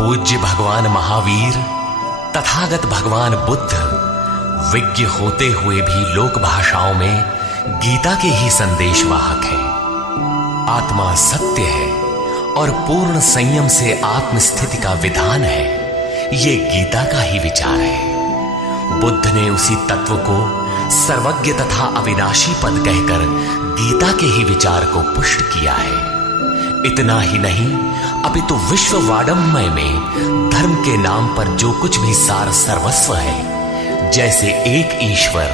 पूज्य भगवान महावीर तथागत भगवान बुद्ध विज्ञ होते हुए भी लोक भाषाओं में गीता के ही संदेशवाहक हैं। आत्मा सत्य है और पूर्ण संयम से आत्मस्थिति का विधान है, ये गीता का ही विचार है। बुद्ध ने उसी तत्व को सर्वज्ञ तथा अविनाशी पद कहकर गीता के ही विचार को पुष्ट किया है। इतना ही नहीं, अपितु विश्व वाडम्मय में धर्म के नाम पर जो कुछ भी सार सर्वस्व है, जैसे एक ईश्वर,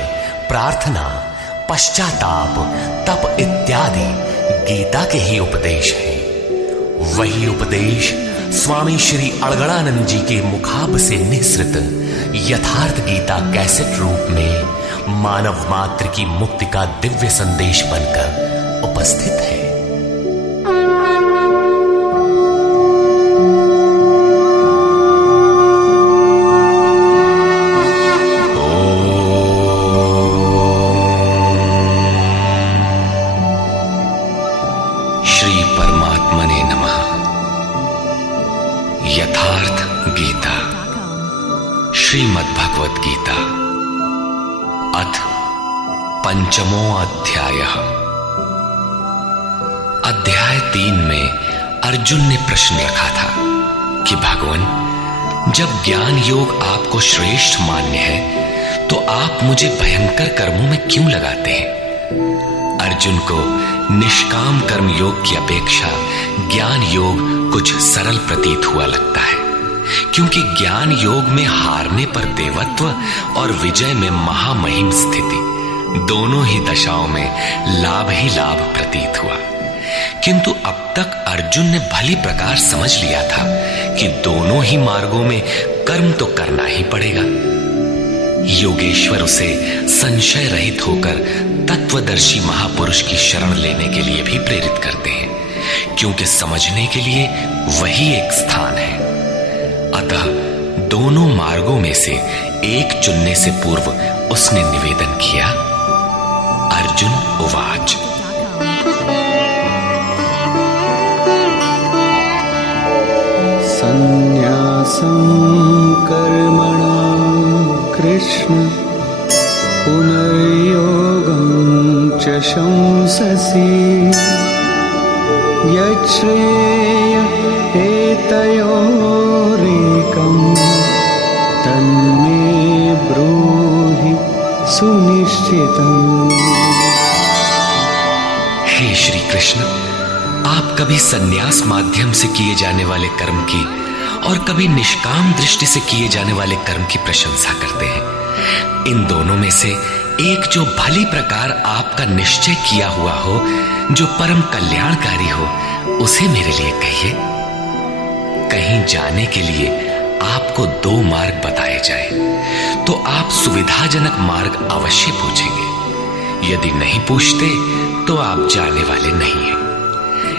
प्रार्थना, पश्चाताप, तप इत्यादि गीता के ही उपदेश है। वही उपदेश स्वामी श्री अड़गड़ानंद जी के मुखाब से निःसृत यथार्थ गीता कैसेट रूप में मानव मात्र की मुक्ति का दिव्य संदेश बनकर उपस्थित है। श्री परमात्मने नमः। यथार्थ गीता, श्रीमद्भगवत गीता, अथ पंचमो अध्यायः। अध्याय 3 में अर्जुन ने प्रश्न रखा था कि भगवान, जब ज्ञान योग आपको श्रेष्ठ मान्य है तो आप मुझे भयंकर कर्मों में क्यों लगाते हैं? अर्जुन को निष्काम कर्म योग की अपेक्षा ज्ञान योग कुछ सरल प्रतीत हुआ लगता है, क्योंकि ज्ञान योग में हारने पर देवत्व और विजय में महामहिम स्थिति, दोनों ही दशाओं में लाभ ही लाभ प्रतीत हुआ। किंतु अब तक अर्जुन ने भली प्रकार समझ लिया था कि दोनों ही मार्गों में कर्म तो करना ही पड़ेगा। योगेश्वर उसे संशय रहित होकर तत्वदर्शी महापुरुष की शरण लेने के लिए भी प्रेरित करते हैं, क्योंकि समझने के लिए वही एक स्थान है। अतः दोनों मार्गों में से एक चुनने से पूर्व उसने निवेदन किया। अर्जुन उवाच। संन्यासं कर्मणां कृष्ण पुनर्योगं च शंससि यच्छ्रेय एतयोरेकं तन्मे ब्रूहि सुनिश्चितम्। हे श्री कृष्ण, आप कभी संन्यास माध्यम से किए जाने वाले कर्म की और कभी निष्काम दृष्टि से किए जाने वाले कर्म की प्रशंसा करते हैं। इन दोनों में से एक जो भली प्रकार आपका निश्चय किया हुआ हो, जो परम कल्याणकारी हो, उसे मेरे लिए कहिए। कहीं जाने के लिए आपको 2 मार्ग बताए जाए तो आप सुविधाजनक मार्ग अवश्य पूछेंगे। यदि नहीं पूछते तो आप जाने वाले नहीं हैं।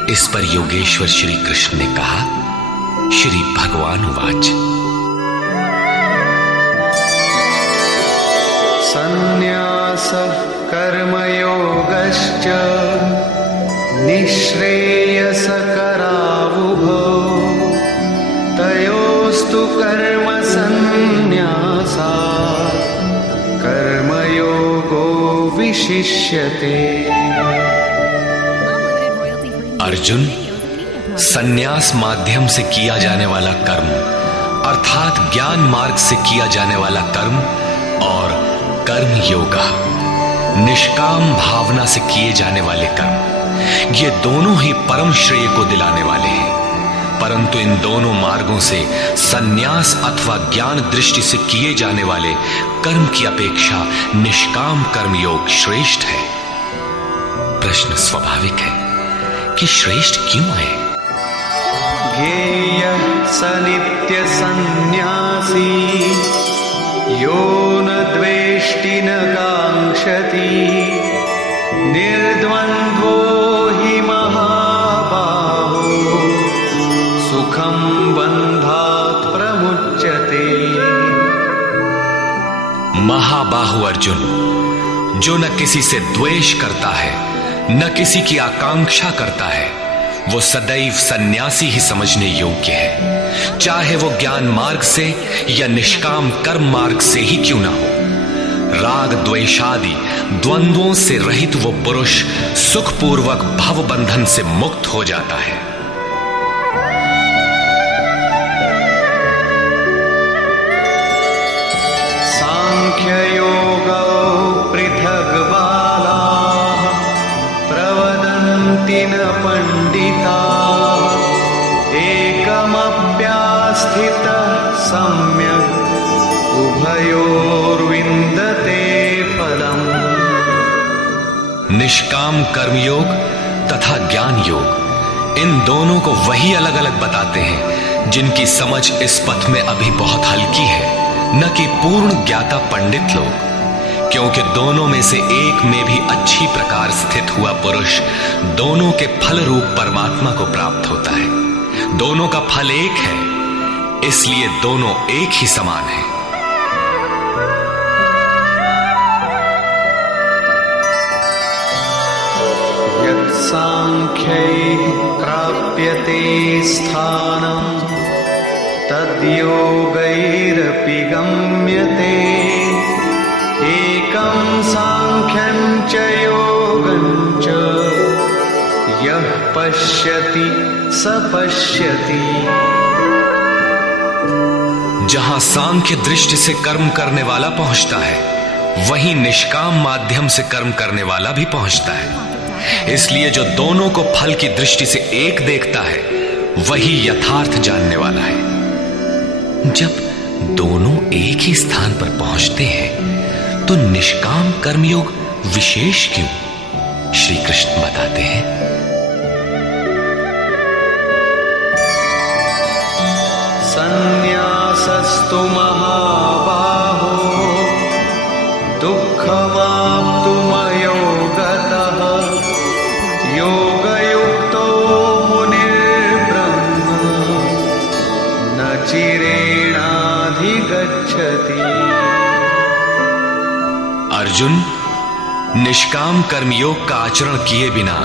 इस पर योगेश्वर श्री कृष्ण ने कहा। श्री भगवान उवाच। संन्यासः कर्मयोगश्च निःश्रेयसकरावुभौ तयोस्तु कर्म संन्यासात् कर्मयोगो विशिष्यते। अर्जुन, संन्यास माध्यम से किया जाने वाला कर्म अर्थात ज्ञान मार्ग से किया जाने वाला कर्म और कर्म योगा निष्काम भावना से किए जाने वाले कर्म, ये दोनों ही परम श्रेय को दिलाने वाले हैं। परंतु इन दोनों मार्गों से संन्यास अथवा ज्ञान दृष्टि से किए जाने वाले कर्म की अपेक्षा निष्काम कर्म योग श्रेष्ठ है। प्रश्न स्वाभाविक है कि श्रेष्ठ क्यों है? ज्ञेयः स नित्य सन्न्यासी यो न द्वेष्टि न काङ्क्षति निर्द्वन्द्वो हि महाबाहो सुखं बन्धात् प्रमुच्यते। महाबाहु अर्जुन, जो न किसी से द्वेष करता है न किसी की आकांक्षा करता है, वो सदैव सन्यासी ही समझने योग्य है, चाहे वो ज्ञान मार्ग से या निष्काम कर्म मार्ग से ही क्यों ना हो। राग द्वेषादि द्वंद्वों से रहित वो पुरुष सुखपूर्वक भव बंधन से मुक्त हो जाता है। सांख्ययोगो पृथग्बालाः प्रवदन्ति न पंडिताः एकमप्यास्थितः सम्यक् उभयोर्विन्दते फलम्। निष्काम कर्मयोग तथा ज्ञान योग, इन दोनों को वही अलग अलग बताते हैं जिनकी समझ इस पथ में अभी बहुत हल्की है, न कि पूर्ण ज्ञाता पंडित लोग। क्योंकि दोनों में से एक में भी अच्छी प्रकार स्थित हुआ पुरुष दोनों के फल रूप परमात्मा को प्राप्त होता है। दोनों का फल एक है, इसलिए दोनों एक ही समान है। सांख्यैः प्राप्यते स्थानं तद्योगैरपि गम्यते एकं सांख्यं च योगं च यः पश्यति स पश्यति। जहां सांख्य दृष्टि से कर्म करने वाला पहुंचता है, वहीं निष्काम माध्यम से कर्म करने वाला भी पहुंचता है। इसलिए जो दोनों को फल की दृष्टि से एक देखता है, वही यथार्थ जानने वाला है। जब दोनों एक ही स्थान पर पहुंचते हैं, तो निष्काम कर्मयोग विशेष क्यों? श्री कृष्ण बताते हैं, संन्यासस्तु महाबाहो दुःखमाप्तुमयोगतः योगयुक्तो मुनिर्ब्रह्म न चिरेणाधिगच्छति। अर्जुन, निष्काम कर्मयोग का आचरण किए बिना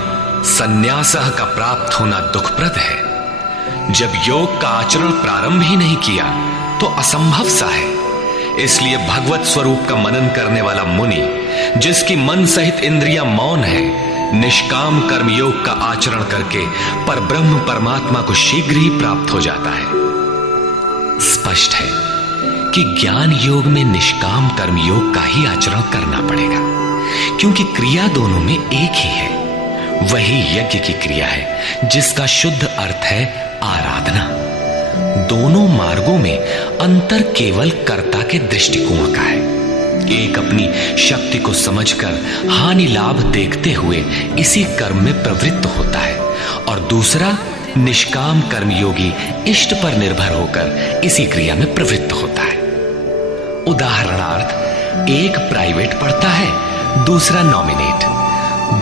संन्यासः का प्राप्त होना दुखप्रद है। जब योग का आचरण प्रारंभ ही नहीं किया तो असंभव सा है। इसलिए भगवत स्वरूप का मनन करने वाला मुनि, जिसकी मन सहित इंद्रियां मौन है, निष्काम कर्मयोग का आचरण करके परब्रह्म परमात्मा को शीघ्र ही प्राप्त हो जाता है। स्पष्ट है कि ज्ञान योग में निष्काम कर्मयोग का ही आचरण करना पड़ेगा, क्योंकि क्रिया दोनों में एक ही है। वही यज्ञ की क्रिया है, जिसका शुद्ध अर्थ है आराधना। दोनों मार्गों में अंतर केवल कर्ता के दृष्टिकोण का है। एक अपनी शक्ति को समझकर हानि लाभ देखते हुए इसी कर्म में प्रवृत्त होता है, और दूसरा निष्काम कर्मयोगी इष्ट पर निर्भर होकर इसी क्रिया में प्रवृत्त होता है। उदाहरणार्थ, एक प्राइवेट पढ़ता है, दूसरा नॉमिनेट।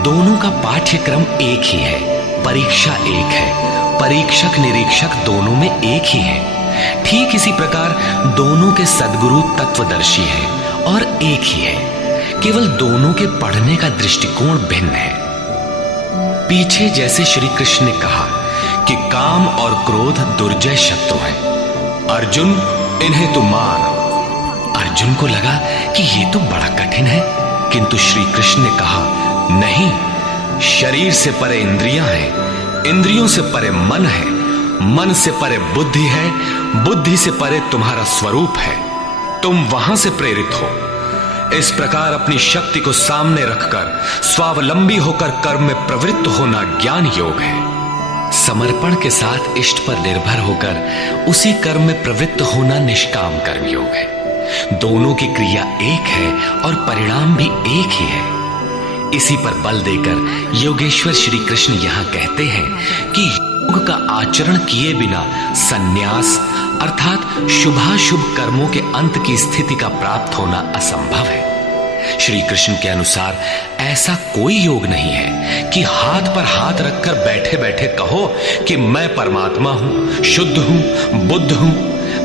दोनों का पाठ्यक्रम एक ही है, परीक्षा एक है, परीक्षक निरीक्षक दोनों में एक ही है। ठीक इसी प्रकार दोनों के सद्गुरु तत्वदर्शी हैं और एक ही है, केवल दोनों के पढ़ने का दृष्टिकोण भिन्न है। पीछे जैसे श्री कृष्ण ने कहा कि काम और क्रोध दुर्जय शत्रु हैं, अर्जुन इन्हें तू मान। अर्जुन को लगा कि ये तो बड़ा कठिन है, किंतु श्री कृष्ण ने कहा, नहीं, शरीर से परे इंद्रियां हैं, इंद्रियों से परे मन है, मन से परे बुद्धि है, बुद्धि से परे तुम्हारा स्वरूप है। तुम वहां से प्रेरित हो। इस प्रकार अपनी शक्ति को सामने रखकर स्वावलंबी होकर कर्म में प्रवृत्त होना ज्ञान योग है। समर्पण के साथ इष्ट पर निर्भर होकर उसी कर्म में प्रवृत्त होना निष्काम कर्म योग है। दोनों की क्रिया एक है और परिणाम भी एक ही है। इसी पर बल देकर योगेश्वर श्री कृष्ण यहां कहते हैं कि योग का आचरण किए बिना संन्यास अर्थात शुभाशुभ कर्मों के अंत की स्थिति का प्राप्त होना असंभव है। श्री कृष्ण के अनुसार ऐसा कोई योग नहीं है कि हाथ पर हाथ रखकर बैठे बैठे कहो कि मैं परमात्मा हूं, शुद्ध हूं, बुद्ध हूं,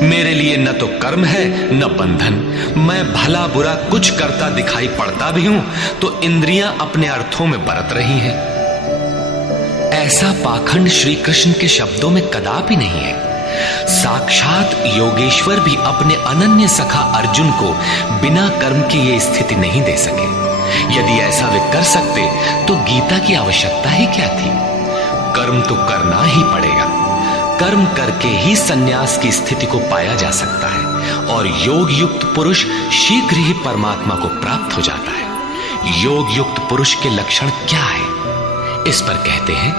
मेरे लिए न तो कर्म है न बंधन, मैं भला बुरा कुछ करता दिखाई पड़ता भी हूं तो इंद्रियां अपने अर्थों में बरत रही हैं। ऐसा पाखंड श्री कृष्ण के शब्दों में कदापि नहीं है। साक्षात योगेश्वर भी अपने अनन्य सखा अर्जुन को बिना कर्म की ये स्थिति नहीं दे सके। यदि ऐसा वे कर सकते तो गीता की आवश्यकता ही क्या थी। कर्म तो करना ही पड़ेगा। कर्म करके ही संन्यास की स्थिति को पाया जा सकता है और योग युक्त पुरुष शीघ्र ही परमात्मा को प्राप्त हो जाता है। योग युक्त पुरुष के लक्षण क्या है, इस पर कहते हैं,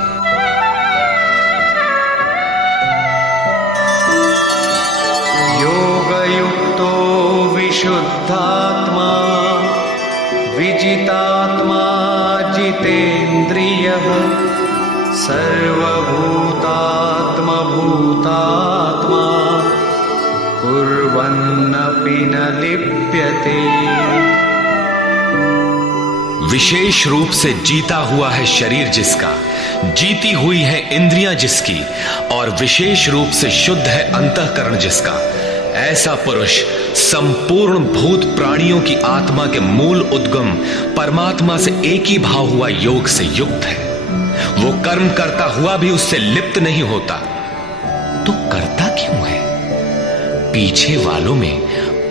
योगयुक्तो विशुद्धात्मा विजितात्मा जितेन्द्रियः सर्वभूतात्मा भूतात्मा कुर्वन्नपि न लिप्यते। विशेष रूप से जीता हुआ है शरीर जिसका, जीती हुई है इंद्रियां जिसकी, और विशेष रूप से शुद्ध है अंतःकरण जिसका, ऐसा पुरुष संपूर्ण भूत प्राणियों की आत्मा के मूल उद्गम परमात्मा से एक ही भाव हुआ योग से युक्त है। वो कर्म करता हुआ भी उससे लिप्त नहीं होता। तो करता क्यों है? पीछे वालों में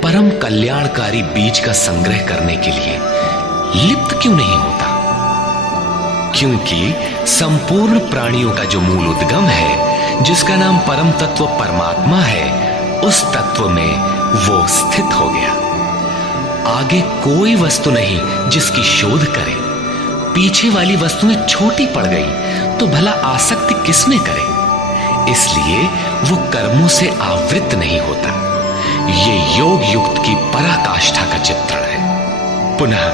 परम कल्याणकारी बीज का संग्रह करने के लिए लिप्त क्यों नहीं होता? क्योंकि संपूर्ण प्राणियों का जो मूल उद्गम है, जिसका नाम परम तत्व परमात्मा है, उस तत्व में वो स्थित हो गया। आगे कोई वस्तु नहीं जिसकी शोध करे। पीछे वाली वस्तुएं छोटी पड़ गई तो भला आसक्ति किसमें करे? इसलिए वो कर्मों से आवृत्त नहीं होता। ये योग युक्त की पराकाष्ठा का चित्रण है। पुनः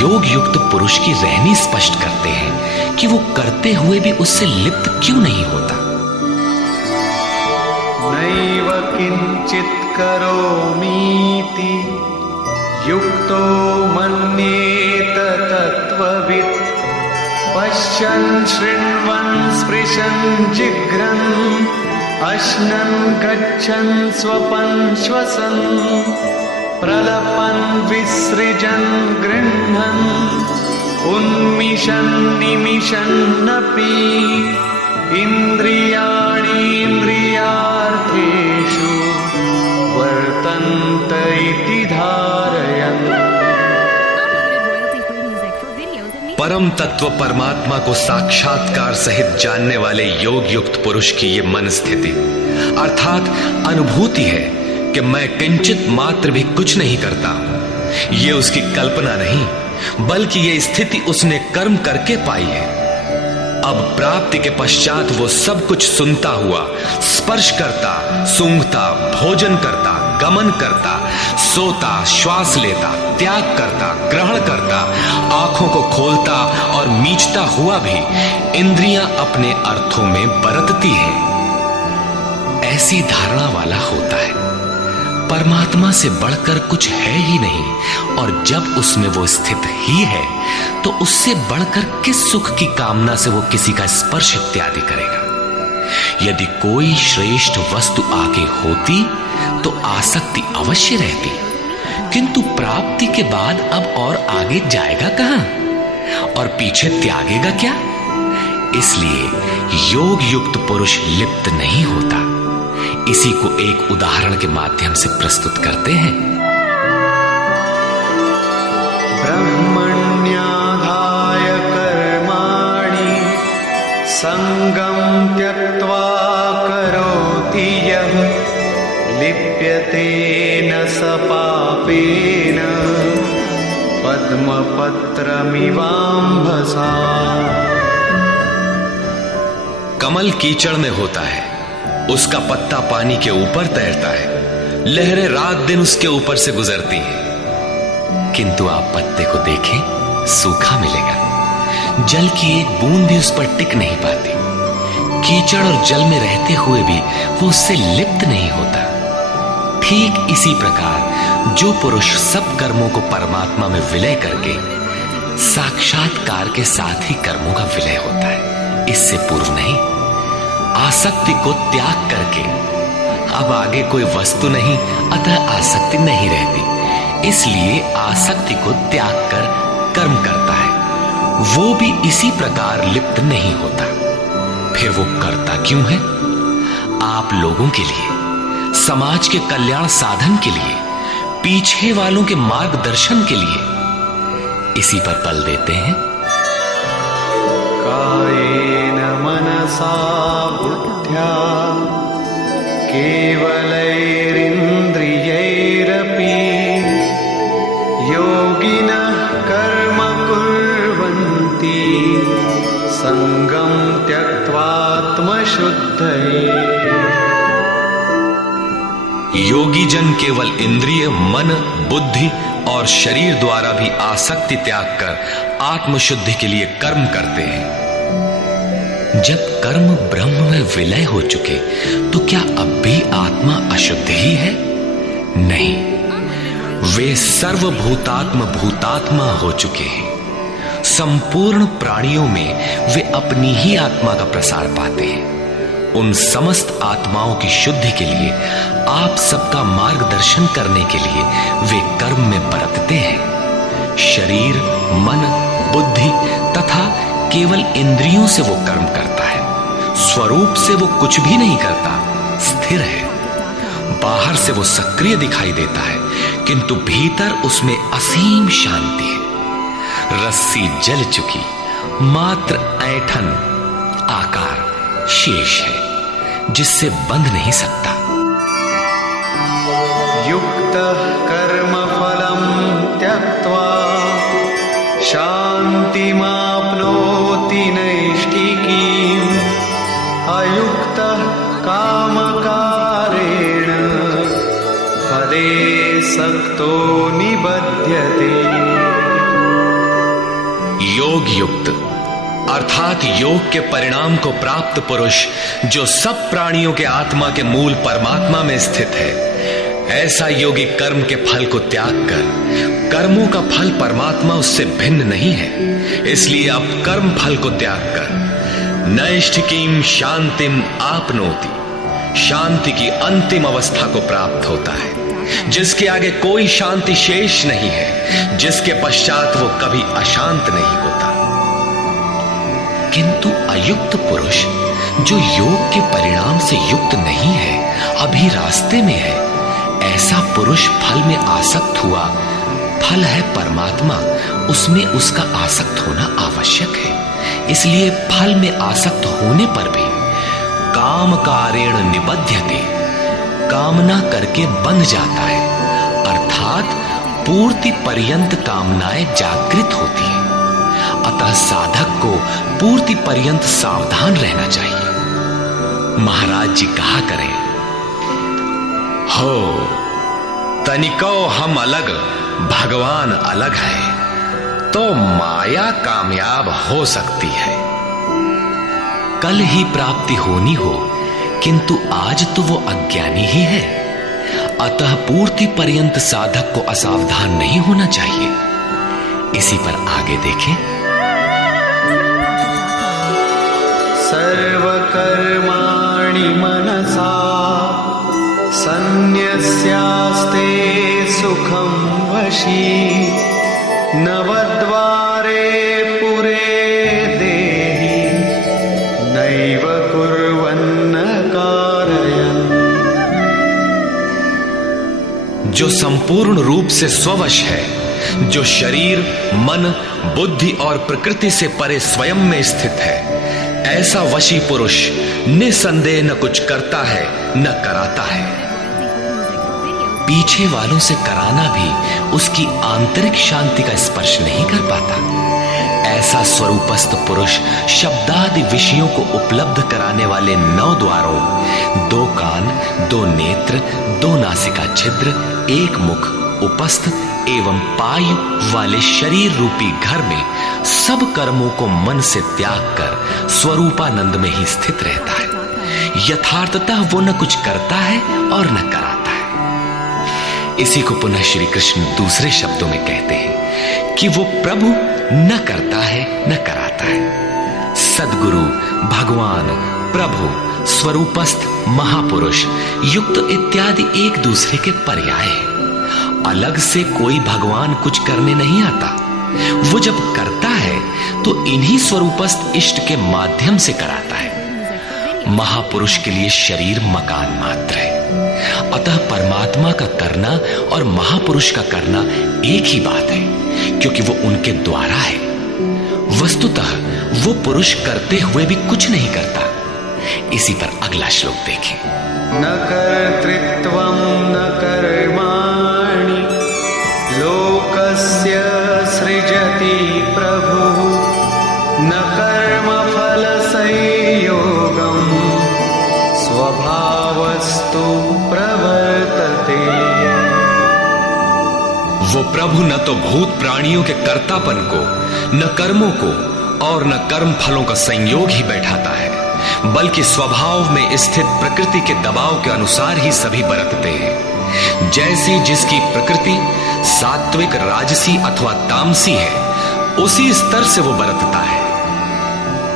योग युक्त पुरुष की रहनी स्पष्ट करते हैं कि वो करते हुए भी उससे लिप्त क्यों नहीं होता। नैव किंचित करोमीति युक्तो मन्येत तत्त्ववित् पश्यन् शृण्वन् स्पृशन् जिघ्रन् अश्नन् गच्छन् स्वपन् श्वसन् प्रलपन् विसृजन् गृह्णन् उन्मिषन् निमिषन्नपि इन्द्रियाणीन्द्रियार्थेषु वर्तन्त इति धारयन्। परम तत्व परमात्मा को साक्षात्कार सहित जानने वाले योग युक्त पुरुष की ये मन स्थिति अर्थात अनुभूति है कि मैं किंचित मात्र भी कुछ नहीं करता। ये उसकी कल्पना नहीं, बल्कि ये स्थिति उसने कर्म करके पाई है। अब प्राप्ति के पश्चात वो सब कुछ सुनता हुआ, स्पर्श करता, सूंघता, भोजन करता, गमन करता, सोता, श्वास लेता, त्याग करता, ग्रहण करता, आंखों को खोलता और मीचता हुआ भी इंद्रियां अपने अर्थों में बरतती है। ऐसी धारणा वाला होता है परमात्मा से बढ़कर कुछ है ही नहीं, और जब उसमें वो स्थित ही है तो उससे बढ़कर किस सुख की कामना से वो किसी का स्पर्श इत्यादि करेगा। यदि कोई श्रेष्ठ वस्तु आगे होती तो आसक्ति अवश्य रहती, किंतु प्राप्ति के बाद अब और आगे जाएगा कहां और पीछे त्यागेगा क्या? इसलिए योग युक्त पुरुष लिप्त नहीं होता। इसी को एक उदाहरण के माध्यम से प्रस्तुत करते हैं। ब्रह्मण्याधाय कर्माणि संगं त्यक्त्वा करोति यः लिप्यते न स पापेन पद्मपत्रमिवाम्भसा। कमल कीचड़ में होता है, उसका पत्ता पानी के ऊपर तैरता है, लहरें रात दिन उसके ऊपर से गुजरती हैं, किंतु आप पत्ते को देखें सूखा मिलेगा। जल की एक बूंद भी उस पर टिक नहीं पाती। कीचड़ और जल में रहते हुए भी वो उससे लिप्त नहीं होता। ठीक इसी प्रकार जो पुरुष सब कर्मों को परमात्मा में विलय करके साक्षात्कार के साथ ही कर्मों का विलय होता है, इससे पूर्व नहीं। आसक्ति को त्याग करके अब आगे कोई वस्तु नहीं, अतः आसक्ति नहीं रहती, इसलिए आसक्ति को त्याग कर कर्म करता है। वो भी इसी प्रकार लिप्त नहीं होता। फिर वो करता क्यों है? आप लोगों के लिए, समाज के कल्याण साधन के लिए, पीछे वालों के मार्गदर्शन के लिए। इसी पर बल देते हैं। कायेन मनसा बुद्ध्या केवलैरिन्द्रियैरपि योगिनः कर्म कुर्वन्ति संगं त्यक्त्वात्मशुद्धये। योगी जन केवल इंद्रिय, मन, बुद्धि और शरीर द्वारा भी आसक्ति त्याग कर आत्मशुद्धि के लिए कर्म करते हैं। जब कर्म ब्रह्म में विलय हो चुके तो क्या अब भी आत्मा अशुद्ध ही है? नहीं, वे सर्वभूतात्म भूतात्मा हो चुके हैं। संपूर्ण प्राणियों में वे अपनी ही आत्मा का प्रसार पाते हैं। उन समस्त आत्माओं की शुद्धि के लिए, आप सबका मार्गदर्शन करने के लिए वे कर्म में बरतते हैं। शरीर, मन, बुद्धि तथा केवल इंद्रियों से वो कर्म करता है। स्वरूप से वो कुछ भी नहीं करता, स्थिर है। बाहर से वो सक्रिय दिखाई देता है, किंतु भीतर उसमें असीम शांति है। रस्सी जल चुकी, मात्र ऐंठन आकार शेष है, जिससे बंध नहीं सकता। युक्तः कर्म फलं त्यक्त्वा शान्तिमाप्नोति नैष्ठिकीम् अयुक्तः कामकारेण फले सक्तो निबध्यते। योग युक्त अर्थात योग के परिणाम को प्राप्त पुरुष जो सब प्राणियों के आत्मा के मूल परमात्मा में स्थित है, ऐसा योगी कर्म के फल को त्याग कर, कर्मों का फल परमात्मा उससे भिन्न नहीं है, इसलिए अब कर्म फल को त्याग कर नैष्ठिकीम शांतिम आपनोति, शांति की अंतिम अवस्था को प्राप्त होता है, जिसके आगे कोई शांति शेष नहीं है, जिसके पश्चात वो कभी अशांत नहीं होता। किंतु अयुक्त पुरुष जो योग के परिणाम से युक्त नहीं है, अभी रास्ते में है, ऐसा पुरुष फल में आसक्त हुआ। फल है परमात्मा, उसमें उसका आसक्त होना आवश्यक है। इसलिए फल में आसक्त होने पर भी काम कारेण निबध्यते, कामना करके बंध जाता है, अर्थात पूर्ति पर्यंत कामनाएं जागृत होती है। अतः साधक को पूर्ति पर्यंत सावधान रहना चाहिए। महाराज जी कहा करें, हो तनिको हम अलग, भगवान अलग है, तो माया कामयाब हो सकती है। कल ही प्राप्ति होनी हो, किंतु आज तो वो अज्ञानी ही है। अतः पूर्ति पर्यंत साधक को असावधान नहीं होना चाहिए। इसी पर आगे देखें। सर्वकर्माणि मनसा सन्न्यस्यास्ते सुखं वशी नवद्वारे पुरे देहि नैव कुर्वन्न कारयन्। जो संपूर्ण रूप से स्ववश है, जो शरीर, मन, बुद्धि और प्रकृति से परे स्वयं में स्थित है, ऐसा वशी पुरुष निसंदेह न कुछ करता है न कराता है। पीछे वालों से कराना भी उसकी आंतरिक शांति का स्पर्श नहीं कर पाता। ऐसा स्वरूपस्थ पुरुष शब्दादि विषयों को उपलब्ध कराने वाले 9 द्वारों, 2 कान, 2 नेत्र, 2 नासिका छिद्र, 1 मुख, उपस्थ एवं पायु वाले शरीर रूपी घर में सब कर्मों को मन से त्याग कर स्वरूपानंद में ही स्थित रहता है। यथार्थतः वो न कुछ करता है और न कराता है। इसी को पुनः श्री कृष्ण दूसरे शब्दों में कहते हैं कि वो प्रभु न करता है न कराता है। सद्गुरु, भगवान, प्रभु, स्वरूपस्थ, महापुरुष, युक्त इत्यादि एक दूसरे के पर्याय हैं। अलग से कोई भगवान कुछ करने नहीं आता। वो जब करता है तो इन्हीं स्वरूपस्थ इष्ट के माध्यम से कराता है। महापुरुष के लिए शरीर मकान मात्र है। अतः परमात्मा का करना और महापुरुष का करना एक ही बात है, क्योंकि वो उनके द्वारा है। वस्तुतः वो पुरुष करते हुए भी कुछ नहीं करता। इसी पर अगला श्लोक देखें। न कर्तृत्वं न कर्माणि लोकस्य सृजति प्रभुः न कर्मफल संयोगं स्वभावस्तु प्रवर्तते। वो प्रभु न तो भूत प्राणियों के कर्तापन को, न कर्मों को और न कर्म फलों का संयोग ही बैठाता है, बल्कि स्वभाव में स्थित प्रकृति के दबाव के अनुसार ही सभी बरतते हैं। जैसी जिसकी प्रकृति सात्विक, राजसी अथवा तामसी है, उसी स्तर से वो बरतता है।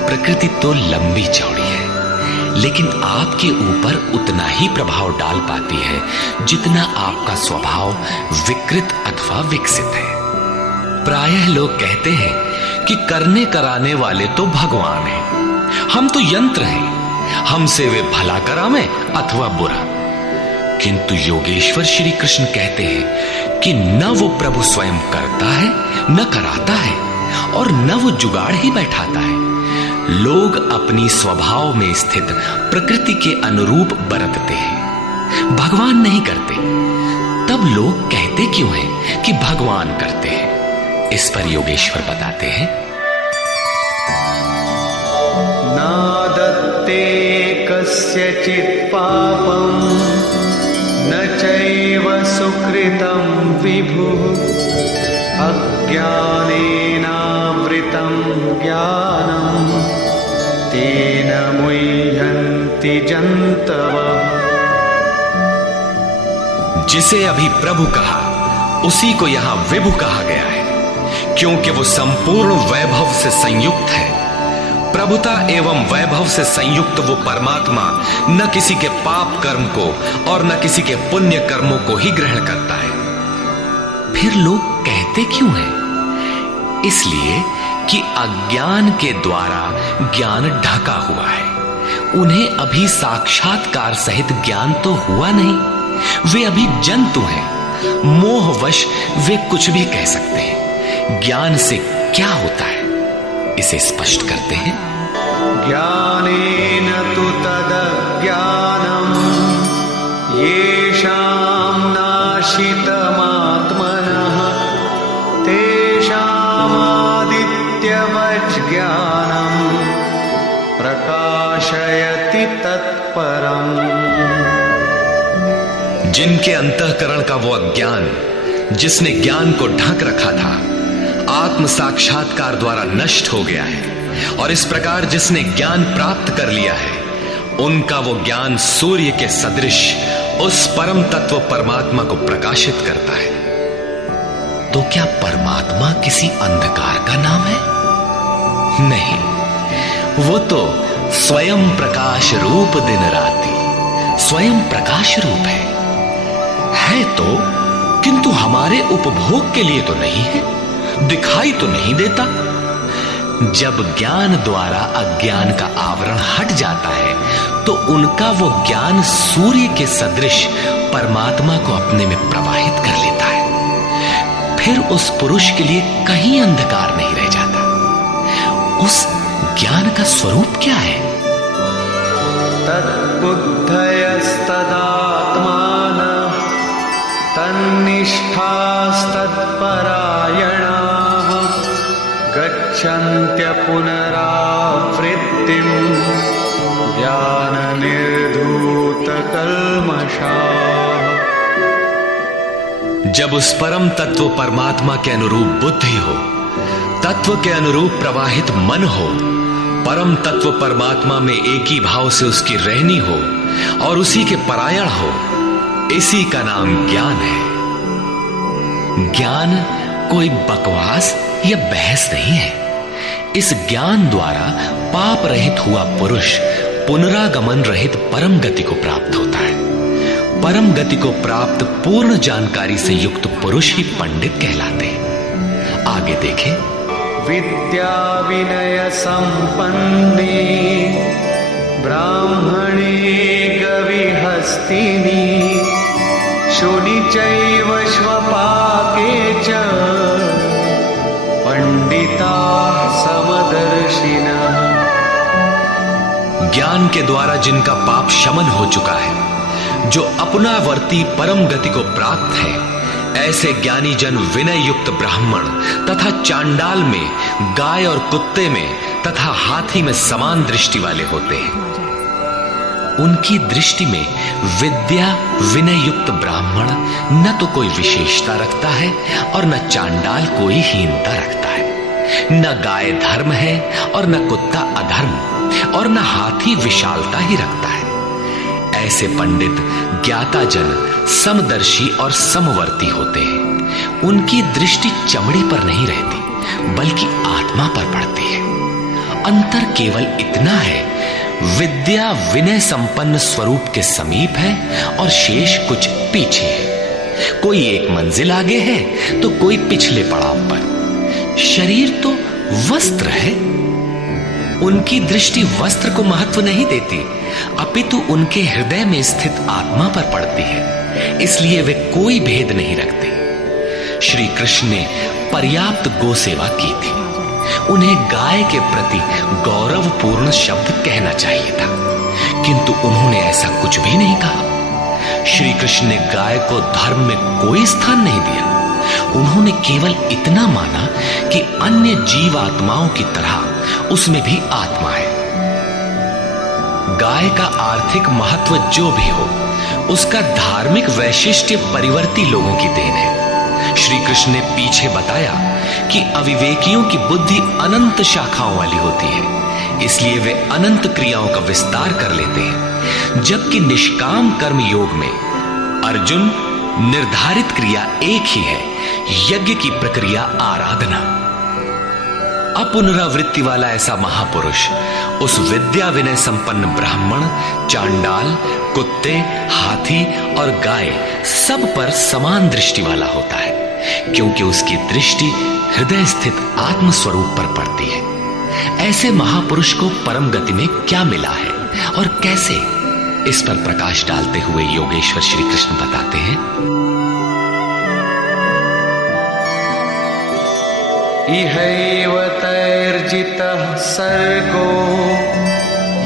प्रकृति तो लंबी चौड़ी है, लेकिन आपके ऊपर उतना ही प्रभाव डाल पाती है जितना आपका स्वभाव विकृत अथवा विकसित है। प्रायः लोग कहते हैं कि करने कराने वाले तो भगवान हैं, हम तो यंत्र हैं, हमसे वे भला करावें अथवा बुरा। किंतु योगेश्वर श्री कृष्ण कहते हैं कि न वो प्रभु स्वयं करता है, न कराता है, और न वो जुगाड़ ही बैठाता है। लोग अपनी स्वभाव में स्थित प्रकृति के अनुरूप बरतते हैं, भगवान नहीं करते। तब लोग कहते क्यों हैं कि भगवान करते हैं? इस पर योगेश्वर बताते हैं। नादत्ते कस्यचित् पापं न चैव सुकृतं विभुः अज्ञानेनावृतं ज्ञानं तेन मुह्यन्ति जन्तवः। जिसे अभी प्रभु कहा, उसी को यहां विभु कहा गया है, क्योंकि वो संपूर्ण वैभव से संयुक्त है। प्रभुता एवं वैभव से संयुक्त वो परमात्मा न किसी के पाप कर्म को और न किसी के पुण्य कर्मों को ही ग्रहण करता है। फिर लोग कहते क्यों हैं? इसलिए कि अज्ञान के द्वारा ज्ञान ढका हुआ है। उन्हें अभी साक्षात्कार सहित ज्ञान तो हुआ नहीं, वे अभी जंतु हैं। मोहवश वे कुछ भी कह सकते हैं। ज्ञान से क्या होता है, इसे स्पष्ट करते हैं। ज्ञानेन तु तदज्ञानं येषां नाशितमात्मनः तेषामादित्यवच् ज्ञानं प्रकाशयति तत्परम्। जिनके अंतःकरण का वो अज्ञान, जिसने ज्ञान को ढक रखा था, आत्म साक्षात्कार द्वारा नष्ट हो गया है, और इस प्रकार जिसने ज्ञान प्राप्त कर लिया है, उनका वो ज्ञान सूर्य के सदृश उस परम तत्व परमात्मा को प्रकाशित करता है। तो क्या परमात्मा किसी अंधकार का नाम है? नहीं, वो तो स्वयं प्रकाश रूप दिन राति, स्वयं प्रकाश रूप है तो, किंतु हमारे उपभोग के लिए तो नहीं है, दिखाई तो नहीं देता। जब ज्ञान द्वारा अज्ञान का आवरण हट जाता है, तो उनका वो ज्ञान सूर्य के सदृश परमात्मा को अपने में प्रवाहित कर लेता है। फिर उस पुरुष के लिए कहीं अंधकार नहीं रह जाता। उस ज्ञान का स्वरूप क्या है? तद्बुद्धयस्तदात्मानः तन्निष्ठास्तत्परायणाः गच्छन्त्य पुनरावृत्तिं ज्ञाननिर्धूतकल्मषाः। जब उस परम तत्व परमात्मा के अनुरूप बुद्धि हो, तत्व के अनुरूप प्रवाहित मन हो, परम तत्व परमात्मा में एक ही भाव से उसकी रहनी हो और उसी के परायण हो, इसी का नाम ज्ञान है। ज्ञान कोई बकवास या बहस नहीं है। इस ज्ञान द्वारा पाप रहित हुआ पुरुष पुनरागमन रहित परम गति को प्राप्त होता है। परम गति को प्राप्त पूर्ण जानकारी से युक्त पुरुष ही पंडित कहलाते हैं। आगे देखें। विद्या विनय संपन्ने ब्राह्मणे गविहस्तिनी शुनि चैव श्वपाके च पंडिता समदर्शिनः। ज्ञान के द्वारा जिनका पाप शमन हो चुका है, जो अपनावर्ती परम गति को प्राप्त है, ऐसे ज्ञानी जन विनय युक्त ब्राह्मण तथा चांडाल में, गाय और कुत्ते में तथा हाथी में समान दृष्टि वाले होते हैं। उनकी दृष्टि में विद्या विनय युक्त ब्राह्मण न तो कोई विशेषता रखता है और न चांडाल कोई हीनता रखता है। न गाय धर्म है और न कुत्ता अधर्म और न हाथी विशालता ही रखता है। ऐसे पंडित ज्ञाता जन समदर्शी और समवर्ती होते हैं। उनकी दृष्टि चमड़ी पर नहीं रहती बल्कि आत्मा पर पड़ती है। अंतर केवल इतना है, विद्या विनय संपन्न स्वरूप के समीप है और शेष कुछ पीछे है। कोई एक मंजिल आगे है तो कोई पिछले पड़ाव पर। शरीर तो वस्त्र है। उनकी दृष्टि वस्त्र को महत्व नहीं देती, अपितु उनके हृदय में स्थित आत्मा पर पड़ती है। इसलिए वे कोई भेद नहीं रखते। श्री कृष्ण ने पर्याप्त गो सेवा की थी। उन्हें गाय के प्रति गौरवपूर्ण शब्द कहना चाहिए था, किंतु उन्होंने ऐसा कुछ भी नहीं कहा। श्री कृष्ण ने गाय को धर्म में कोई स्थान नहीं दिया। उन्होंने केवल इतना माना कि अन्य जीव आत्माओं की तरह उसमें भी आत्मा है। गाय का आर्थिक महत्व जो भी हो, उसका धार्मिक वैशिष्ट्य परिवर्ती लोगों की देन है। श्री कृष्ण ने पीछे बताया कि अविवेकियों की बुद्धि अनंत शाखाओं वाली होती है, इसलिए वे अनंत क्रियाओं का विस्तार कर लेते हैं। जबकि निष्काम कर्म योग में अर्जुन निर्धारित क्रिया एक ही है, यज्ञ की प्रक्रिया आराधना। अपुनरावृत्ति वाला ऐसा महापुरुष उस विद्या विनय संपन्न ब्राह्मण, चांडाल, कुत्ते, हाथी और गाय सब पर समान दृष्टि वाला होता है, क्योंकि उसकी दृष्टि हृदय स्थित आत्म स्वरूप पर पड़ती है। ऐसे महापुरुष को परम गति में क्या मिला है और कैसे, इस पर प्रकाश डालते हुए योगेश्वर श्री कृष्ण बताते हैं। इहैव तैर्जितः सर्गो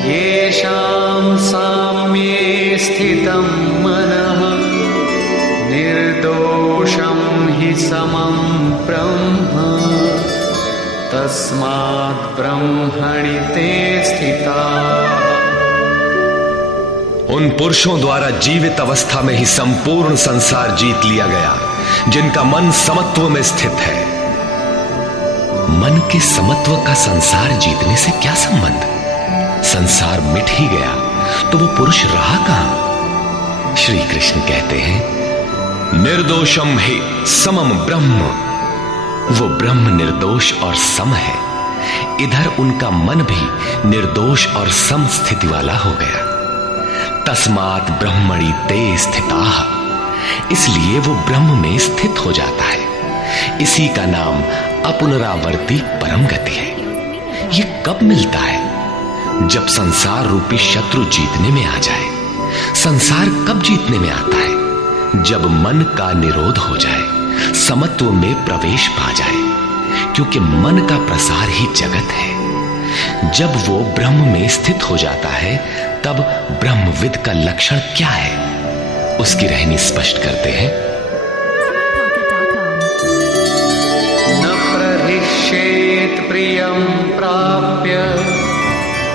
येषां साम्ये स्थितं मनः निर्दोषं हि समं ब्रह्म तस्मात् ब्रह्मणि ते स्थिताः। उन पुरुषों द्वारा जीवित अवस्था में ही संपूर्ण संसार जीत लिया गया, जिनका मन समत्व में स्थित है। मन के समत्व का संसार जीतने से क्या संबंध? संसार मिट ही गया तो वो पुरुष रहा कहां? श्री कृष्ण कहते हैं, निर्दोषम हि समम ब्रह्म। वो ब्रह्म निर्दोष और सम है। इधर उनका मन भी निर्दोष और सम स्थिति वाला हो गया। तस्मात् ब्रह्मणि ते स्थिताः। इसलिए वो ब्रह्म में स्थित हो जाता है। इसी का नाम अपुनरावर्ती परम गति है। ये कब मिलता है? जब संसार रूपी शत्रु जीतने में आ जाए। संसार कब जीतने में आता है? जब मन का निरोध हो जाए, समत्व में प्रवेश पा जाए, क्योंकि मन का प्रसार ही जगत है। जब वो ब्रह्म में स्थित हो जाता है, तब ब्रह्मविद का लक्षण क्या है, उसकी रहनी स्पष्ट करते हैं। न प्रहिष्येत् प्रियं प्राप्य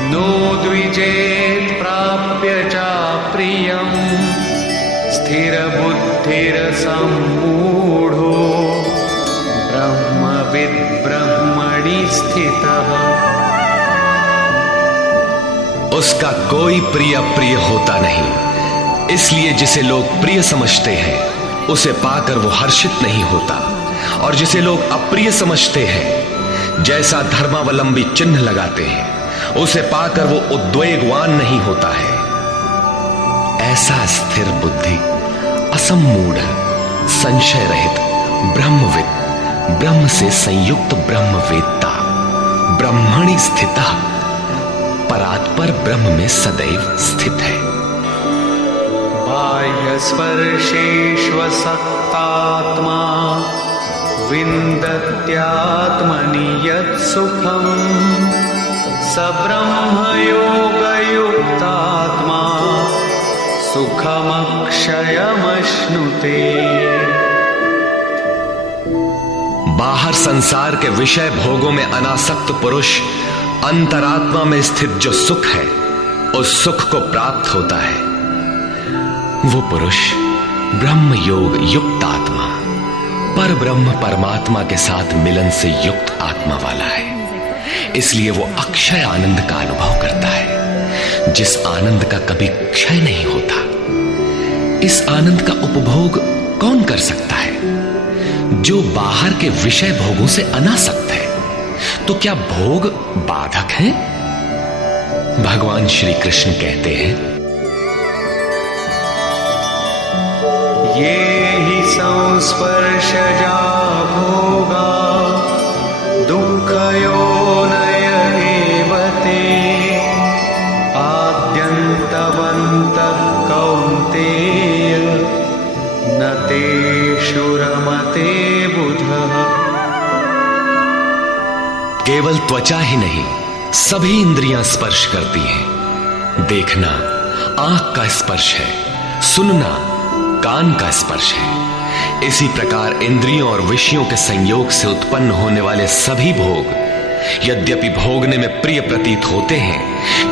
नो द्विजेत् प्राप्य च प्रियं स्थिरबुद्धिर सम्मूढो ब्रह्मविद् ब्रह्मणि स्थितः। उसका कोई प्रिय प्रिय होता नहीं, इसलिए जिसे लोग प्रिय समझते हैं उसे पाकर वो हर्षित नहीं होता, और जिसे लोग अप्रिय समझते हैं, जैसा धर्मावलंबी चिन्ह लगाते हैं, उसे पाकर वो उद्वेगवान नहीं होता है। ऐसा स्थिर बुद्धि, असम्मूढ़, संशय रहित ब्रह्मविद, ब्रह्म से संयुक्त ब्रह्मवेत्ता, ब्रह्मणि स्थितः, परात्पर ब्रह्म में सदैव स्थित है। बाह्य स्पर्शेष्वसक्तात्मा विन्दत्यात्मनि यत् सुखम् स ब्रह्मयोगयुक्तात्मा सुखमक्षयमश्नुते। बाहर संसार के विषय भोगों में अनासक्त पुरुष अंतरात्मा में स्थित जो सुख है उस सुख को प्राप्त होता है। वो पुरुष ब्रह्म योग युक्त आत्मा, पर ब्रह्म परमात्मा के साथ मिलन से युक्त आत्मा वाला है। इसलिए वो अक्षय आनंद का अनुभव करता है, जिस आनंद का कभी क्षय नहीं होता। इस आनंद का उपभोग कौन कर सकता है? जो बाहर के विषय भोगों से अनासक्त है। तो क्या भोग बाधक हैं? भगवान श्री कृष्ण कहते हैं, ये हि संस्पर्शजा भोगा दुःखयोनय एव ते आद्यन्तवन्तः कौन्तेय न तेषु रमते बुधः। केवल त्वचा ही नहीं, सभी इंद्रियां स्पर्श करती हैं। देखना आंख का स्पर्श है, सुनना कान का स्पर्श है। इसी प्रकार इंद्रियों और विषयों के संयोग से उत्पन्न होने वाले सभी भोग यद्यपि भोगने में प्रिय प्रतीत होते हैं,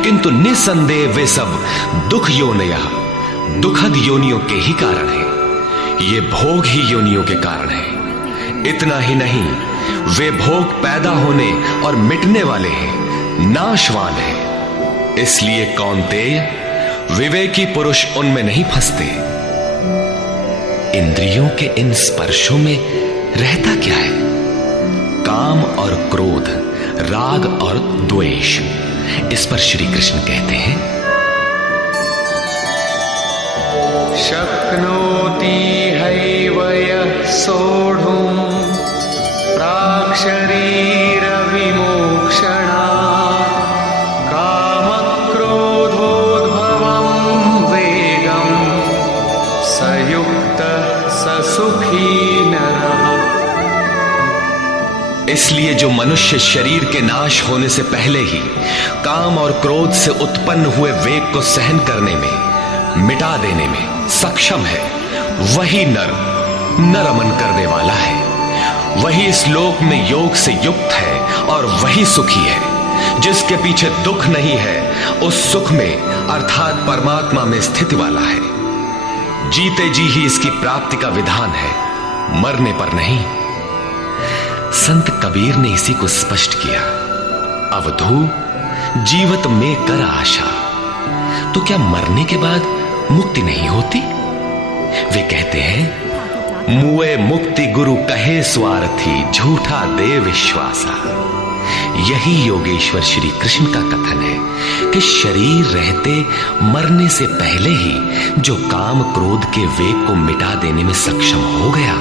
किंतु निसंदेह वे सब दुख योनयः, दुखद योनियों के ही कारण है। ये भोग ही योनियों के कारण है। इतना ही नहीं, वे भोग पैदा होने और मिटने वाले हैं, नाशवान है। इसलिए कौन्तेय, विवेकी पुरुष उनमें नहीं फंसते। इंद्रियों के इन स्पर्शों में रहता क्या है? काम और क्रोध, राग और द्वेष। इस पर श्री कृष्ण कहते हैं, शक्नोति हैव यः सोढुम् प्राक्शरीरविमोक्षणात् कामक्रोधोद्भवम् वेगम् स युक्तः स सुखी नरः। इसलिए जो मनुष्य शरीर के नाश होने से पहले ही काम और क्रोध से उत्पन्न हुए वेग को सहन करने में, मिटा देने में सक्षम है, वही नर रमन करने वाला है। वही इस लोक में योग से युक्त है और वही सुखी है। जिसके पीछे दुख नहीं है, उस सुख में अर्थात परमात्मा में स्थिति वाला है। जीते जी ही इसकी प्राप्ति का विधान है, मरने पर नहीं। संत कबीर ने इसी को स्पष्ट किया, अवधू जीवत में कर आशा। तो क्या मरने के बाद मुक्ति नहीं होती? वे कहते हैं, मुए मुक्ति गुरु कहे स्वार्थी, झूठा दे विश्वासा। यही योगेश्वर श्री कृष्ण का कथन है कि शरीर रहते मरने से पहले ही जो काम क्रोध के वेग को मिटा देने में सक्षम हो गया,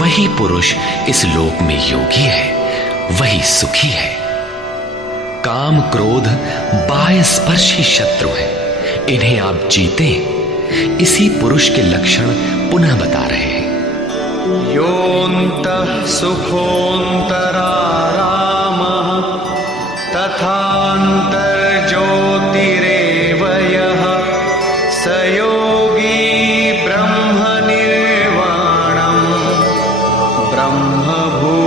वही पुरुष इस लोक में योगी है, वही सुखी है। काम क्रोध बाह्य स्पर्श ही शत्रु है, इन्हें आप जीते। इसी पुरुष के लक्षण पुनः बता रहे हैं। योऽन्तः सुखोऽन्तरारामः तथान्तर्ज्योतिरेव यः स योगी ब्रह्मनिर्वाणम् ब्रह्मभूतोऽधिगच्छति।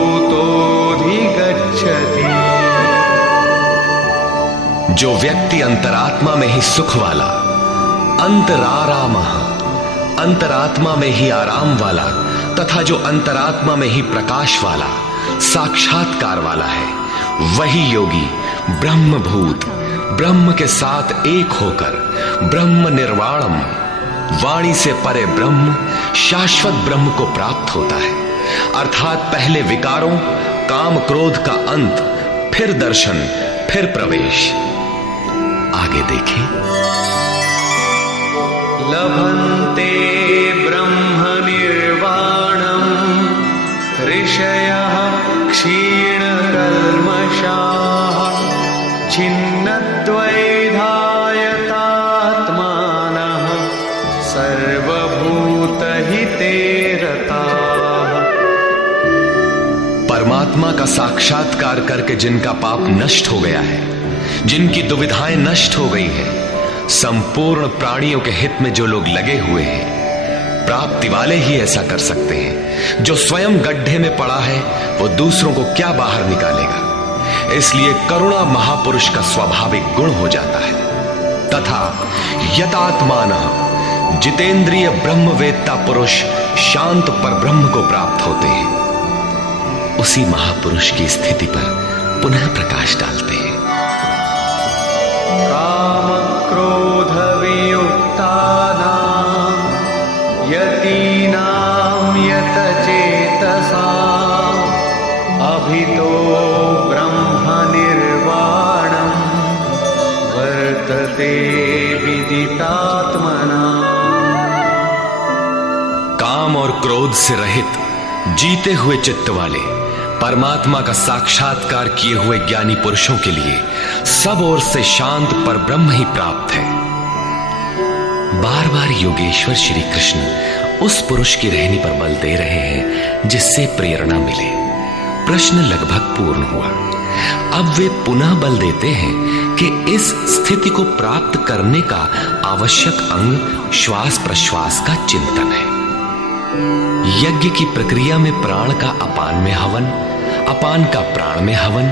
जो व्यक्ति अंतरात्मा में ही सुख वाला, अंतरारामः, अंतरात्मा में ही आराम वाला, तथा जो अंतरात्मा में ही प्रकाश वाला, साक्षात्कार वाला है, वही योगी ब्रह्मभूत, ब्रह्म के साथ एक होकर ब्रह्म निर्वाणम, वाणी से परे ब्रह्म, शाश्वत ब्रह्म को प्राप्त होता है। अर्थात पहले विकारों, काम क्रोध का अंत, फिर दर्शन, फिर प्रवेश। आगे देखें, लभन्ते ब्रह्म निर्वाणम् ऋषयः क्षीणकल्मषाः छिन्नद्वैतायतात्मानः सर्वभूतहिते रताः। परमात्मा का साक्षात्कार करके जिनका पाप नष्ट हो गया है, जिनकी दुविधाएं नष्ट हो गई है, संपूर्ण प्राणियों के हित में जो लोग लगे हुए हैं, प्राप्ति वाले ही ऐसा कर सकते हैं। जो स्वयं गड्ढे में पड़ा है वो दूसरों को क्या बाहर निकालेगा। इसलिए करुणा महापुरुष का स्वाभाविक गुण हो जाता है। तथा यतात्मानः जितेंद्रिय ब्रह्मवेत्ता पुरुष शांत पर ब्रह्म को प्राप्त होते हैं। उसी महापुरुष की स्थिति पर पुनः प्रकाश डालते हैं। काम क्रोध वियुक्तानां यतीनां यतचेतसाम् अभितो ब्रह्म निर्वाणं वर्तते विदितात्मना। काम और क्रोध से रहित जीते हुए चित्त वाले परमात्मा का साक्षात्कार किए हुए ज्ञानी पुरुषों के लिए सब ओर से शांत पर ब्रह्म ही प्राप्त है। बार बार योगेश्वर श्री कृष्ण उस पुरुष की रहनी पर बल दे रहे हैं जिससे प्रेरणा मिले। प्रश्न लगभग पूर्ण हुआ। अब वे पुनः बल देते हैं कि इस स्थिति को प्राप्त करने का आवश्यक अंग श्वास प्रश्वास का चिंतन है। यज्ञ की प्रक्रिया में प्राण का अपान में हवन, अपान का प्राण में हवन,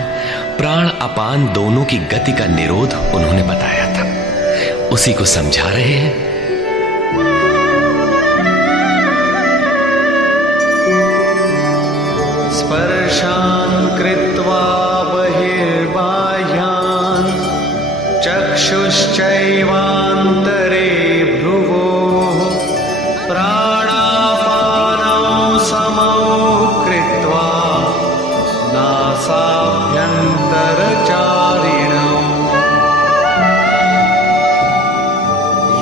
प्राण अपान दोनों की गति का निरोध उन्होंने बताया था। उसी को समझा रहे हैं। स्पर्शान् कृत्वा बहिर्बाह्यान् चक्षुश्चैवान्तरे भ्रुवोः प्राणापानौ समौ कृत्वा नासाभ्यन्तरचारिणौ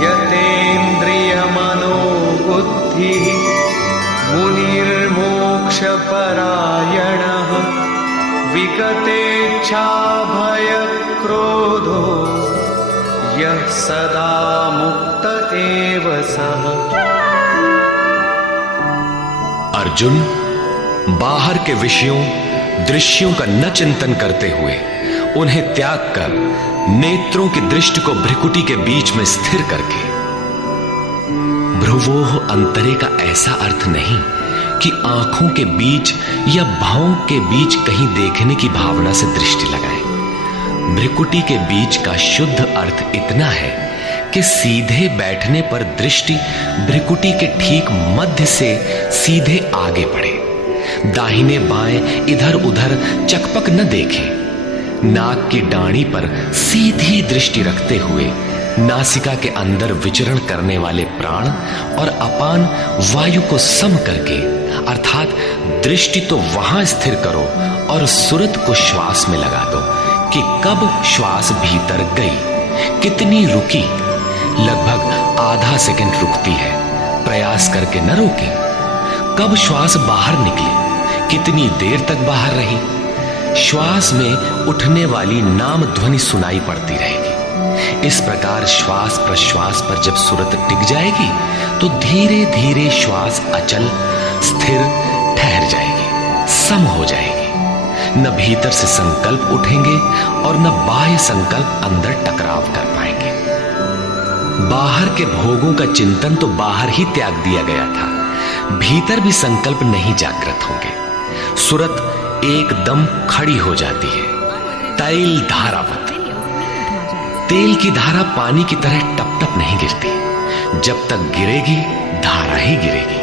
यतेन्द्रियमनोबुद्धिः मुनिर्मोक्षपरायणः विगतेच्छाभयक्रोधो यः सदा मुक्त एव सः। अर्जुन, बाहर के विषयों दृश्यों का न चिंतन करते हुए उन्हें त्याग कर नेत्रों की दृष्टि को भ्रिकुटी के बीच में स्थिर करके, भ्रुवोः अंतरे का ऐसा अर्थ नहीं कि आंखों के बीच या भावों के बीच कहीं देखने की भावना से दृष्टि लगाएं। भ्रिकुटी के बीच का शुद्ध अर्थ इतना है कि सीधे बैठने पर दृष्टि भ्रिकुटी के ठीक मध्य से सीधे आगे बढ़े। दाहिने बाएं इधर उधर चकपक न देखें। नाक की डांडी पर सीधी दृष्टि रखते हुए नासिका के अंदर विचरण करने वाले प्राण और अपान वायु को सम करके, अर्थात दृष्टि तो वहां स्थिर करो और सुरत को श्वास में लगा दो कि कब श्वास भीतर गई, कितनी रुकी। लगभग आधा सेकंड रुकती है, प्रयास करके न रोके। कब श्वास बाहर निकली, कितनी देर तक बाहर रही। श्वास में उठने वाली नाम ध्वनि सुनाई पड़ती रहेगी। इस प्रकार श्वास प्रश्वास पर जब सुरत टिक जाएगी तो धीरे धीरे श्वास अचल स्थिर ठहर जाएगी, सम हो जाएगी। न भीतर से संकल्प उठेंगे और न बाह्य संकल्प अंदर टकराव कर पाएंगे। बाहर के भोगों का चिंतन तो बाहर ही त्याग दिया गया था, भीतर भी संकल्प नहीं जागृत होंगे। सुरत एकदम खड़ी हो जाती है, तैल धारावत। तेल की धारा पानी की तरह टप टप नहीं गिरती, जब तक गिरेगी धारा ही गिरेगी।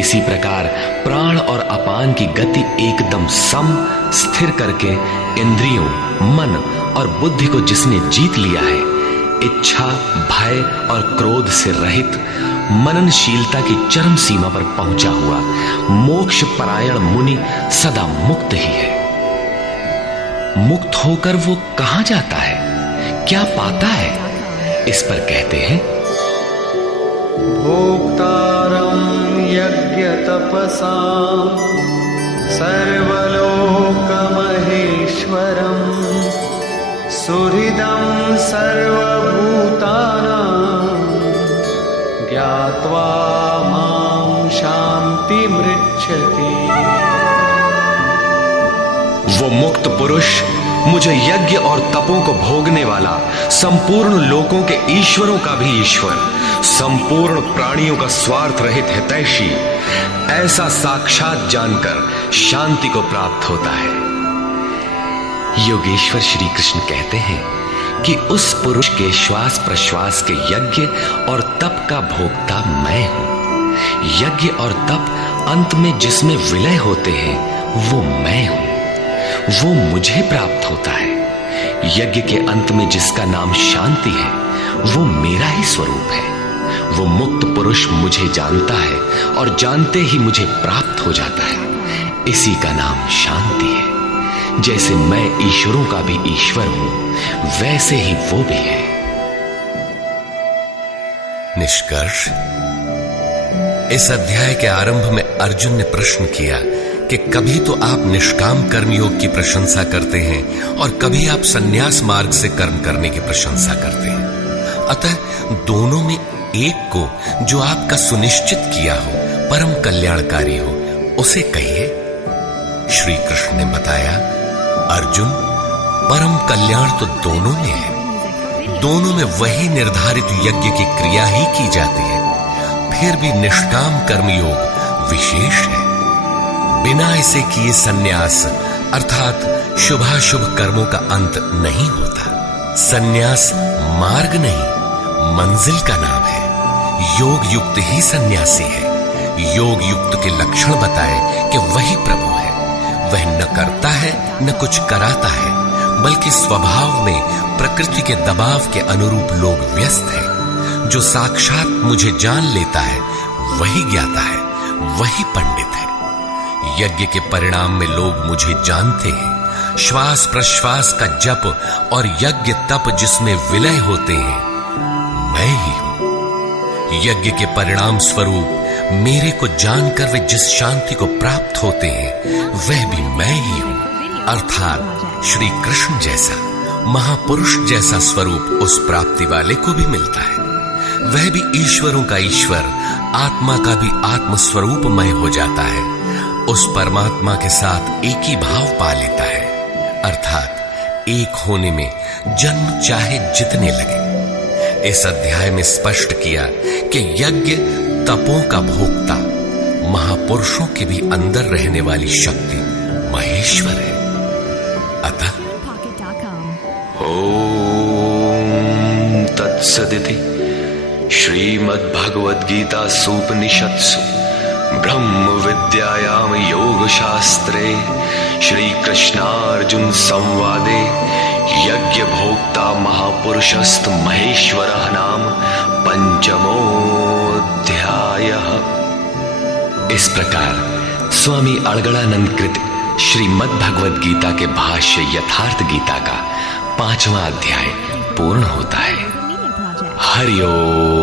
इसी प्रकार प्राण और अपान की गति एकदम सम स्थिर करके इंद्रियों, मन और बुद्धि को जिसने जीत लिया है, इच्छा, भय और क्रोध से रहित मननशीलता की चरम सीमा पर पहुंचा हुआ मोक्ष परायण मुनि सदा मुक्त ही है। मुक्त होकर वो कहां जाता है, क्या पाता है? इस पर कहते हैं, भोक्तारं यज्ञ तपसां सर्वलोकमहेश्वरं सुहृदं सर्वभूतानां ज्ञात्वा मां शान्तिमृच्छति। वो मुक्त पुरुष मुझे यज्ञ और तपों को भोगने वाला, संपूर्ण लोकों के ईश्वरों का भी ईश्वर, संपूर्ण प्राणियों का स्वार्थ रहित हितैषी, ऐसा साक्षात जानकर शांति को प्राप्त होता है। योगेश्वर श्री कृष्ण कहते हैं कि उस पुरुष के श्वास प्रश्वास के यज्ञ और तप का भोक्ता मैं हूं। यज्ञ और तप अंत में जिसमें विलय होते हैं वो मैं हूं, वो मुझे प्राप्त होता है। यज्ञ के अंत में जिसका नाम शांति है वो मेरा ही स्वरूप है। वो मुक्त पुरुष मुझे जानता है और जानते ही मुझे प्राप्त हो जाता है। इसी का नाम शांति है। जैसे मैं ईश्वरों का भी ईश्वर हूं, वैसे ही वो भी है। निष्कर्ष, इस अध्याय के आरंभ में अर्जुन ने प्रश्न किया कि कभी तो आप निष्काम कर्म योग की प्रशंसा करते हैं और कभी आप संन्यास मार्ग से कर्म करने की प्रशंसा करते हैं। अतः दोनों में एक को जो आपका सुनिश्चित किया हो, परम कल्याणकारी हो, उसे कहिए। श्री कृष्ण ने बताया, अर्जुन, परम कल्याण तो दोनों में है। दोनों में वही निर्धारित यज्ञ की क्रिया ही की जाती है। फिर भी निष्काम कर्मयोग विशेष है। बिना इसे किए संन्यास अर्थात शुभाशुभ कर्मों का अंत नहीं होता। संन्यास मार्ग नहीं, मंजिल का नाम है। योग युक्त ही सन्यासी है। योग युक्त के लक्षण बताए कि वही प्रभु है। वह न करता है न कुछ कराता है, बल्कि स्वभाव में प्रकृति के दबाव के अनुरूप लोग व्यस्त है। जो साक्षात मुझे जान लेता है वही ज्ञाता है, वही पंडित है। यज्ञ के परिणाम में लोग मुझे जानते हैं। श्वास प्रश्वास का जप और यज्ञ तप जिसमें विलय होते हैं, मैं ही हूं। यज्ञ के परिणाम स्वरूप मेरे को जानकर वे जिस शांति को प्राप्त होते हैं, वह भी मैं ही हूं। अर्थात श्री कृष्ण जैसा, महापुरुष जैसा स्वरूप उस प्राप्ति वाले को भी मिलता है। वह भी ईश्वरों का ईश्वर, आत्मा का भी आत्म स्वरूपमय हो जाता है। उस परमात्मा के साथ एक ही भाव पा लेता है। अर्थात एक होने में जन्म चाहे जितने लगे। इस अध्याय में स्पष्ट किया कि यज्ञ तपों का भोक्ता, महापुरुषों के भी अंदर रहने वाली शक्ति महेश्वर है। अतः ओम तत्सदिति श्रीमद्भगवद्गीता सूपनिषत्सु ब्रह्म विद्यायाम योग शास्त्रे श्री कृष्णार्जुन संवादे यज्ञ भोक्ता महापुरुषस्त महेश्वरः नाम पंचमोऽध्यायः। इस प्रकार स्वामी अड़गड़ानंद कृत श्रीमद् भगवद गीता के भाष्य यथार्थ गीता का 5वां अध्याय पूर्ण होता है। हरि ओम।